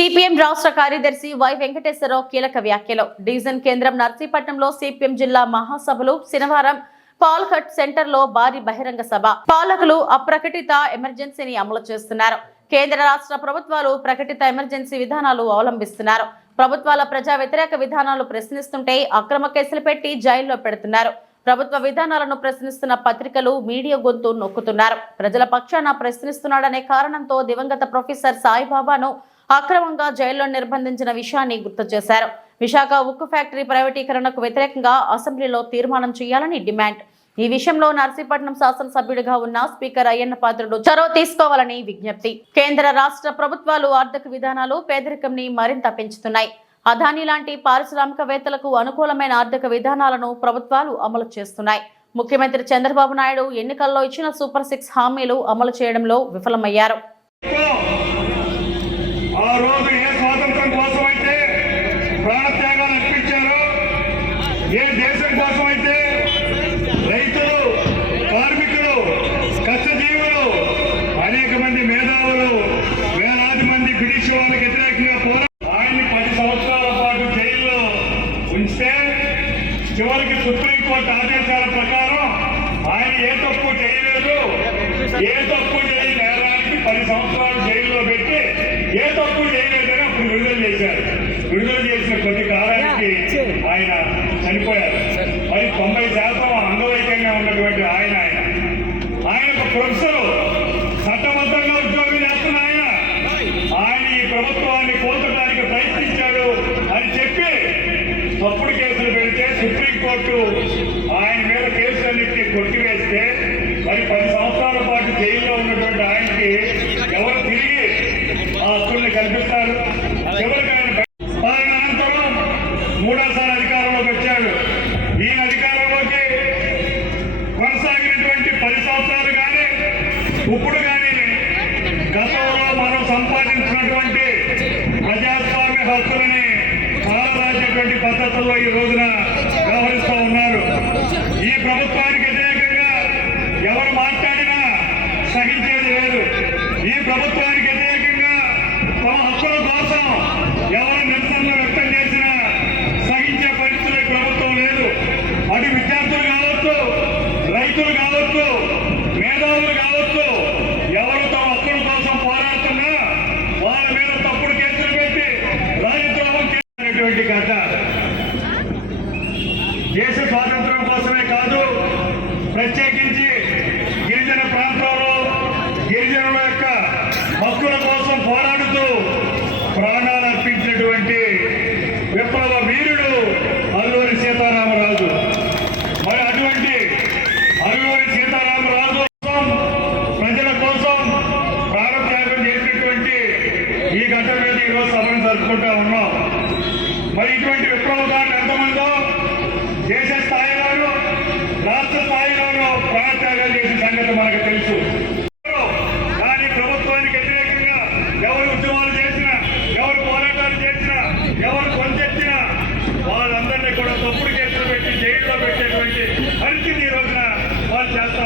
CPM రాష్ట్ర కార్యదర్శి why Venkateswararao కీలక వ్యాఖ్యలు. డివిజన్ కేంద్రం నర్సీపట్నంలో సిపిఎం జిల్లా మహాసభలు శనివారం పాల్హట్ సెంటర్లో భారీ బహిరంగ సభ. పాలకులు అప్రకటిత ఎమర్జెన్సీని అమలు చేస్తున్నారు. కేంద్ర రాష్ట్ర ప్రభుత్వాలు ప్రకటిత ఎమర్జెన్సీ విధానాలు అవలంబిస్తున్నారు. ప్రభుత్వాల ప్రజా వ్యతిరేక విధానాలు ప్రశ్నిస్తుంటే అక్రమ కేసులు పెట్టి జైల్లో పెడుతున్నారు. ప్రభుత్వ విధానాలను ప్రశ్నిస్తున్న పత్రికలు మీడియా గొంతు నొక్కుతున్నారు. ప్రజల పక్షాన ప్రశ్నిస్తున్నాడనే కారణంతో దివంగత ప్రొఫెసర్ సాయిబాబాను అక్రమంగా జైల్లో నిర్బంధించిన విషయాన్ని గుర్తు చేశారు. విశాఖ ఉక్కు ఫ్యాక్టరీ ప్రైవేటీకరణకు వ్యతిరేకంగా అసెంబ్లీలో తీర్మానం చేయాలని డిమాండ్. ఈ విషయంలో నర్సీపట్నం శాసనసభ్యుడిగా ఉన్న స్పీకర్ అయ్యన్న పాత్రుడు చొరవ తీసుకోవాలని విజ్ఞప్తి. కేంద్ర రాష్ట్ర ప్రభుత్వాలు ఆర్థిక విధానాలు పేదరికంని మరింత పెంచుతున్నాయి. అదానీ లాంటి పారిశ్రామికవేత్తలకు అనుకూలమైన ఆర్థిక విధానాలను ప్రభుత్వాలు అమలు చేస్తున్నాయి. ముఖ్యమంత్రి చంద్రబాబు నాయుడు ఎన్నికల్లో ఇచ్చిన సూపర్ సిక్స్ హామీలు అమలు చేయడంలో విఫలమయ్యారు. ఆ రోజు ఏ స్వాతంత్రం కోసం అయితే ప్రాణత్యాగాలు అర్పించారో ఏ దేశం కోసం అయితే రైతులు కార్మికులు కష్టజీవులు అనేక మంది మేధావులు వేలాది మంది బ్రిటిష్ వాళ్ళకి వ్యతిరేకంగా పోరా చనిపోయారు. మరి తొంభై శాతం అంగవైకల్యం ఉన్నటువంటి ఆయన ఆయన. ఆయన ఒక ప్రొఫెసర్. చట్టబద్ధంగా ఉద్యోగం చేస్తున్న ఆయన. ఆయన ఈ ప్రభుత్వాన్ని కోల్చడానికి ప్రయత్నించాడు అని చెప్పి తప్పుడు కేసులు పెడితే సుప్రీంకోర్టు ఆయన మీద కేసులన్నింటినీ కొట్టివేసి ఇప్పుడు కానీ గతంలో మనం సంపాదించినటువంటి ప్రజాస్వామ్య హక్కులని కాలరాసేటువంటి పద్ధతుల్లో ఈ రోజున వ్యవహరిస్తూ ఉన్నారు. ఈ ప్రభుత్వానికి వ్యతిరేకంగా ఎవరు మాట్లాడినా సహించేది లేదు. ఈ ప్రభుత్వానికి వ్యతిరేకంగా తమ హక్కుల కోసం ఎవరు నిరసనలు వ్యక్తం చేసినా సహించే పరిస్థితులు ప్రభుత్వం లేదు. అటు విద్యార్థులు కావచ్చు రైతులు కావచ్చు మేధావులు కావచ్చు ఎవరు తమ హక్కుల కోసం పోరాడుతున్నా వాళ్ళ మీద తప్పుడు కేసులు పెట్టి రాజద్రోహం చేసినటువంటి కథ దేశ స్వాతంత్రం కోసమే కాదు ప్రత్యేకించి గిరిజన ప్రాంతాల్లో గిరిజనుల యొక్క హక్కుల కోసం పోరాడుతూ ప్రాణాలు అర్పించినటువంటి విప్లవ వీరుడు అల్లూరి సీతారామరాజు. మరి అటువంటి అల్లూరి సీతారామరాజు కోసం ప్రజల కోసం ప్రాణత్యాగం చేసినటువంటి ఈ ఘటన మీద ఈరోజు సభను జరుపుకుంటా ఉన్నాం. మరి ఇటువంటి విప్లవ విప్లవదారులు ఎంతమందో దేశ స్థాయిలోనూ రాష్ట్ర స్థాయిలోనూ ప్రాణత్యాగాలు చేసిన సంగతి మనకు తెలుసు. కానీ ప్రభుత్వానికి వ్యతిరేకంగా ఎవరు ఉద్యమాలు చేసినా ఎవరు పోరాటాలు చేసినా ఎవరు కొంచెత్తినా వాళ్ళందరినీ కూడా తప్పుడు కేసులు పెట్టి జైల్లో పెట్టేటువంటి పరిస్థితి ఈ రోజున వాళ్ళు చేస్తా